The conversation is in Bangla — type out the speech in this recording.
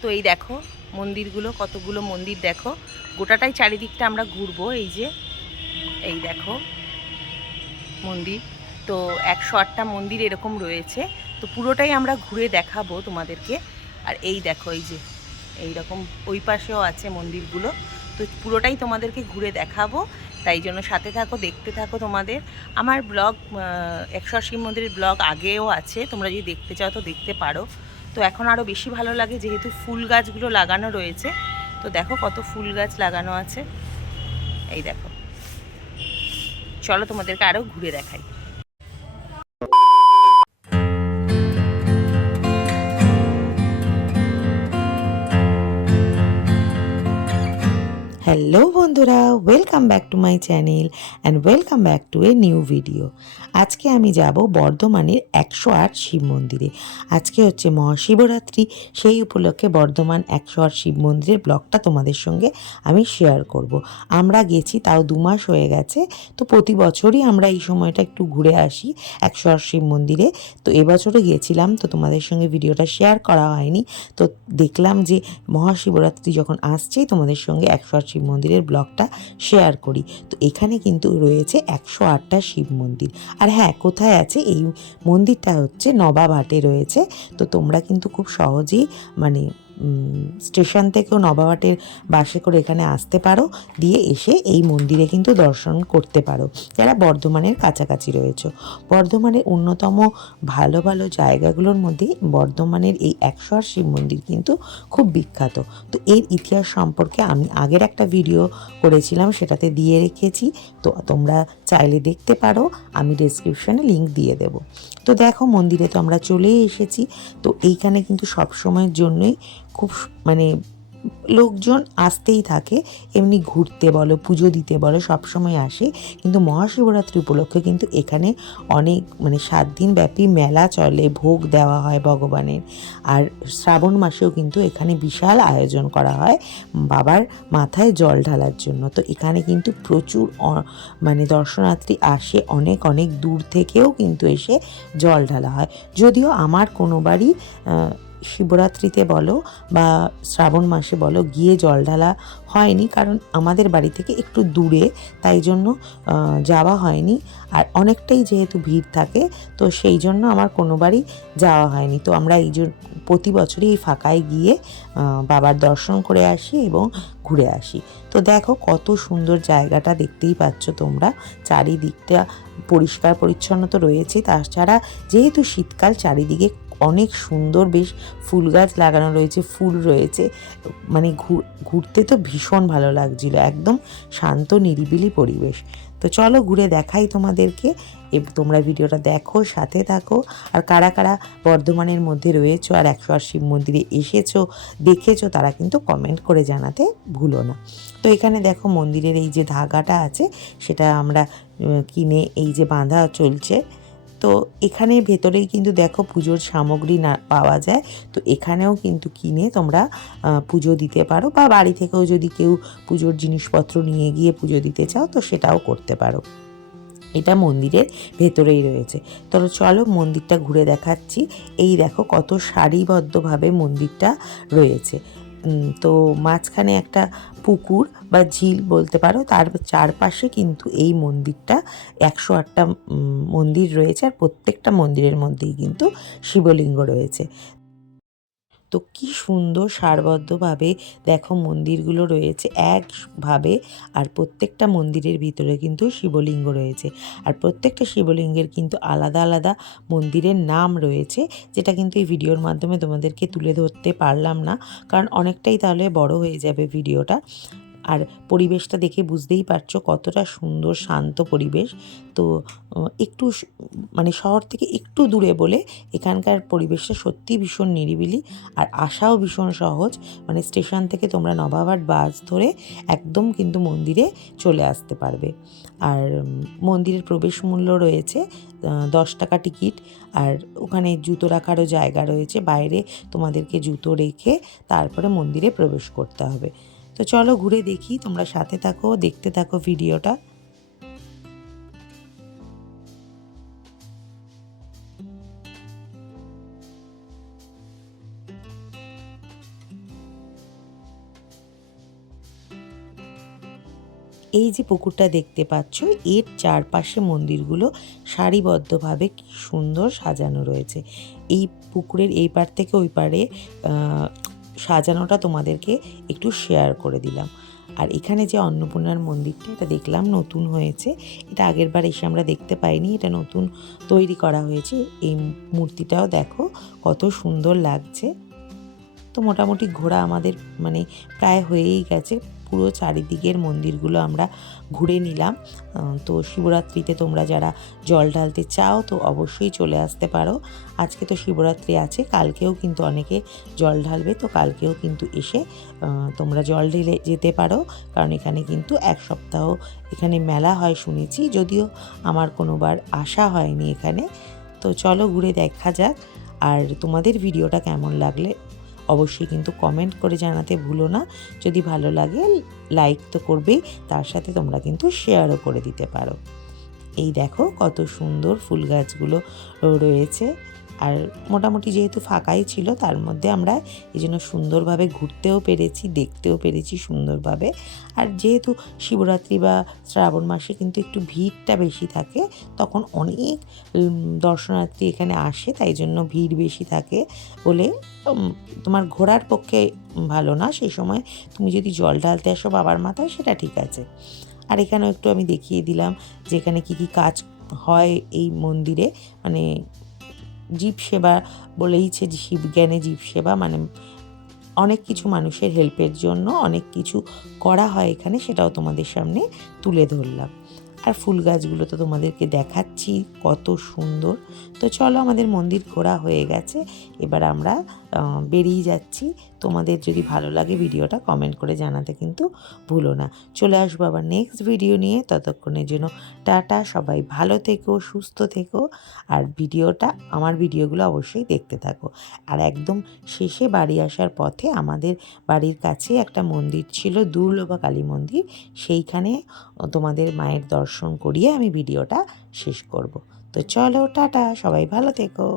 তো এই দেখো মন্দিরগুলো, কতগুলো মন্দির দেখো, গোটাটাই চারিদিকটা আমরা ঘুরবো। এই দেখো মন্দির, তো 108টা মন্দির এরকম রয়েছে, তো পুরোটাই আমরা ঘুরে দেখাবো তোমাদেরকে। আর এই দেখো এই যে এই রকম ওই পাশেও আছে মন্দিরগুলো, তো পুরোটাই তোমাদেরকে ঘুরে দেখাবো। তাই জন্য সাথে থাকো, দেখতে থাকো। তোমাদের আমার ব্লগ 108 শিব মন্দিরের ব্লগ আগেও আছে, তোমরা যদি দেখতে চাও তো দেখতে পারো। তো এখন আরও বেশি ভালো লাগে যেহেতু ফুল গাছগুলো লাগানো রয়েছে। তো দেখো কত ফুল গাছ লাগানো আছে, এই দেখো। চলো তোমাদেরকে আরও ঘুরে দেখাই। হ্যালো বন্ধুরা, welcome back to my channel and welcome back to a new video. আজকে আমি যাব বর্ধমানের 108 শিব মন্দিরে। আজকে হচ্ছে মহাশিবরাত্রি, সেই উপলক্ষে বর্ধমান 108 শিব মন্দিরের ব্লগটা তোমাদের সঙ্গে আমি শেয়ার করব। আমরা গেছি তাও 2 মাস হয়ে গেছে, তো প্রতি বছরই আমরা এই সময়টা একটু ঘুরে আসি 108 শিব মন্দিরে। তো এবছরও গেছিলাম, তো তোমাদের সঙ্গে ভিডিওটা শেয়ার করা হয়নি। তো দেখলাম যে মহাশিবরাত্রি যখন আসছে তোমাদের সঙ্গে 108 শিব মন্দিরের ব্লগটা শেয়ার করি। তো এখানে কিন্তু রয়েছে 108টা শিব মন্দির। আর হ্যাঁ, কোথায় আছে এই মন্দিরটা হচ্ছে নবাবহাটে রয়েছে। তো তোমরা কিন্তু খুব সহজেই মানে স্টেশন থেকেও নবাবহাটের বাসে করে এখানে আসতে পারো, দিয়ে এসে এই মন্দিরে কিন্তু দর্শন করতে পারো যারা বর্ধমানের কাছাকাছি রয়েছে। বর্ধমানের অন্যতম ভালো ভালো জায়গাগুলোর মধ্যে বর্ধমানের এই 108 শিব মন্দির কিন্তু খুব বিখ্যাত। তো এর ইতিহাস সম্পর্কে আমি আগের একটা ভিডিও করেছিলাম, সেটাতে দিয়ে রেখেছি, তো তোমরা চাইলে দেখতে পারো, আমি ডেসক্রিপশনে লিংক দিয়ে দেব। তো দেখো মন্দিরে তো আমরা চলেই এসেছি। তো এইখানে কিন্তু সব সময়ের জন্যই খুব মানে লোকজন আসতেই থাকে, এমনি ঘুরতে বলো, পুজো দিতে বলো, সবসময় আসে। কিন্তু মহাশিবরাত্রি উপলক্ষে কিন্তু এখানে অনেক মানে 7 দিন ব্যাপী মেলা চলে, ভোগ দেওয়া হয় ভগবানের। আর শ্রাবণ মাসেও কিন্তু এখানে বিশাল আয়োজন করা হয় বাবার মাথায় জল ঢালার জন্য। তো এখানে কিন্তু প্রচুর মানে দর্শনার্থী আসে, অনেক অনেক দূর থেকেও কিন্তু এসে জল ঢালা হয়। যদিও আমার কোনোবারই শিবরাত্রিতে বলো বা শ্রাবণ মাসে বলো গিয়ে জল ঢালা হয়নি, কারণ আমাদের বাড়ি থেকে একটু দূরে, তাই জন্য যাওয়া হয়নি। আর অনেকটাই যেহেতু ভিড় থাকে, তো সেই জন্য আমার কোনোবারই যাওয়া হয়নি। তো আমরা এই প্রতি বছরই এই ফাঁকায় গিয়ে বাবার দর্শন করে আসি এবং ঘুরে আসি। তো দেখো কত সুন্দর জায়গাটা, দেখতেই পাচ্ছ তোমরা, চারিদিকটা পরিষ্কার পরিচ্ছন্ন তো রয়েছে, তাছাড়া যেহেতু শীতকাল চারিদিকে অনেক সুন্দর বেশ ফুল গাছ লাগানো রয়েছে, ফুল রয়েছে, মানে ঘুরতে তো ভীষণ ভালো লাগছিল, একদম শান্ত নিরিবিলি পরিবেশ। তো চলো ঘুরে দেখাই তোমাদেরকে, তোমরা ভিডিওটা দেখো, সাথে থাকো। আর কারা কারা বর্ধমানের মধ্যে রয়েছো আর 108 শিব মন্দিরে এসেছো, দেখেছো, তারা কিন্তু কমেন্ট করে জানাতে ভুলো না। তো এখানে দেখো মন্দিরের এই যে ধাগাটা আছে, সেটা আমরা কিনে এই যে বাঁধা চলছে। তো এখানে ভেতরেই কিন্তু দেখো পুজোর সামগ্রী না পাওয়া যায়। তো এখানেও কিন্তু কিনে তোমরা পুজো দিতে পারো, বা বাড়ি থেকেও যদি কেউ পুজোর জিনিসপত্র নিয়ে গিয়ে পুজো দিতে চাও তো সেটাও করতে পারো। এটা মন্দিরের ভেতরেই রয়েছে। তো চলো মন্দিরটা ঘুরে দেখাচ্ছি। এই দেখো কত সারিবদ্ধভাবে মন্দিরটা রয়েছে। তো মাঝখানে একটা পুকুর বা ঝিল বলতে পারো, তার চারপাশে কিন্তু এই মন্দিরটা 108টা মন্দির রয়েছে, আর প্রত্যেকটা মন্দিরের মধ্যেই কিন্তু শিবলিঙ্গ রয়েছে। তো কি সুন্দর সারবদ্ধভাবে দেখো মন্দিরগুলো রয়েছে একভাবে, আর প্রত্যেকটা মন্দিরের ভিতরে কিন্তু শিবলিঙ্গ রয়েছে, আর প্রত্যেকটা শিবলিঙ্গের কিন্তু আলাদা আলাদা মন্দিরের নাম রয়েছে, যেটা কিন্তু এই ভিডিওর মাধ্যমে তোমাদেরকে তুলে ধরতে পারলাম না, কারণ অনেকটাই তাহলে বড় হয়ে যাবে ভিডিওটা। আর পরিবেশটা দেখে বুঝতেই পারছো কতটা সুন্দর শান্ত পরিবেশ। তো একটু মানে শহর থেকে একটু দূরে বলে এখানকার পরিবেশটা সত্যিই ভীষণ নিরিবিলি, আর আসাও ভীষণ সহজ। মানে স্টেশন থেকে তোমরা নবাবহাট বাস ধরে একদম কিন্তু মন্দিরে চলে আসতে পারবে। আর মন্দিরের প্রবেশ মূল্য রয়েছে 10 টাকা টিকিট। আর ওখানে জুতো রাখারও জায়গা রয়েছে, বাইরে তোমাদেরকে জুতো রেখে তারপরে মন্দিরে প্রবেশ করতে হবে। তো চলো ঘুরে দেখি, তোমরা সাথে থাকো, দেখতে থাকো ভিডিওটা। এই যে পুকুরটা দেখতে পাচ্ছ, এর চারপাশে মন্দিরগুলো সারিবদ্ধভাবে কি সুন্দর সাজানো রয়েছে। এই পুকুরের এই পার থেকে ওই পারে সাজানোটা তোমাদেরকে একটু শেয়ার করে দিলাম। আর এখানে যে অন্নপূর্ণার মন্দিরটা, এটা দেখলাম নতুন হয়েছে। এটা আগের বার এসে আমরা দেখতে পাইনি, এটা নতুন তৈরি করা হয়েছে। এই মূর্তিটাও দেখো কত সুন্দর লাগছে। তো মোটামুটি ঘোরা আমাদের মানে প্রায় হয়েই গেছে। পুরো চারিদিকের মন্দিরগুলো আমরা ঘুরে নিলাম। তো শিবরাত্রিতে তোমরা যারা জল ঢালতে চাও তো অবশ্যই চলে আসতে পারো। আজকে তো শিবরাত্রি আছে, কালকেও কিন্তু অনেকে জল ঢালবে, তো কালকেও কিন্তু এসে তোমরা জল ঢেলে যেতে পারো। কারণ এখানে কিন্তু এক সপ্তাহ এখানে মেলা হয় শুনেছি, যদিও আমার কোনোবার আসা হয়নি এখানে। তো চলো ঘুরে দেখা যাক। আর তোমাদের ভিডিওটা কেমন লাগলে অবশ্যই কিন্তু কমেন্ট করে জানাতে ভুলো না। যদি ভালো লাগে লাইক তো করবেই, তার সাথে তোমরা কিন্তু শেয়ারও করে দিতে পারো। এই দেখো কত সুন্দর ফুল গাছগুলো রয়েছে। আর মোটামুটি যেহেতু ফাঁকাই ছিল, তার মধ্যে আমরা এই জন্য সুন্দরভাবে ঘুরতেও পেরেছি, দেখতেও পেরেছি সুন্দরভাবে। আর যেহেতু শিবরাত্রি বা শ্রাবণ মাসে কিন্তু একটু ভিড়টা বেশি থাকে, তখন অনেক দর্শনার্থী এখানে আসে, তাই জন্য ভিড় বেশি থাকে বলে তোমার ঘোরার পক্ষে ভালো না। সেই সময় তুমি যদি জল ঢালতে আসো বাবার মাথায়, সেটা ঠিক আছে। আর এখানেও একটু আমি দেখিয়ে দিলাম যে এখানে কী কী কাজ হয় এই মন্দিরে। মানে জীব সেবা বলেইছে, যে শিবজ্ঞানে জীব সেবা, মানে অনেক কিছু মানুষের হেল্পের জন্য অনেক কিছু করা হয় এখানে, সেটাও তোমাদের সামনে তুলে ধরলাম। আর ফুল গাছগুলো তো তোমাদেরকে দেখাচ্ছি কত সুন্দর। তো চলো, আমাদের মন্দির ঘোরা হয়ে গেছে, এবার আমরা বেরিয়ে যাচ্ছি। তোমাদের যদি ভালো লাগে ভিডিওটা কমেন্ট করে জানাতে কিন্তু ভুলো না। চলে আসবো আবার নেক্সট ভিডিও নিয়ে, ততক্ষণের জন্য টাটা। সবাই ভালো থেকো, সুস্থ থেকো। আর আমার ভিডিওগুলো অবশ্যই দেখতে থাকো। আর একদম শেষে বাড়ি আসার পথে আমাদের বাড়ির কাছে একটা মন্দির ছিল, দুর্লভা কালী মন্দির। সেইখানে তোমাদের মায়ের দর্শন করিয়ে আমি ভিডিওটা শেষ করব। তো চলো টাটা, সবাই ভালো থেকো।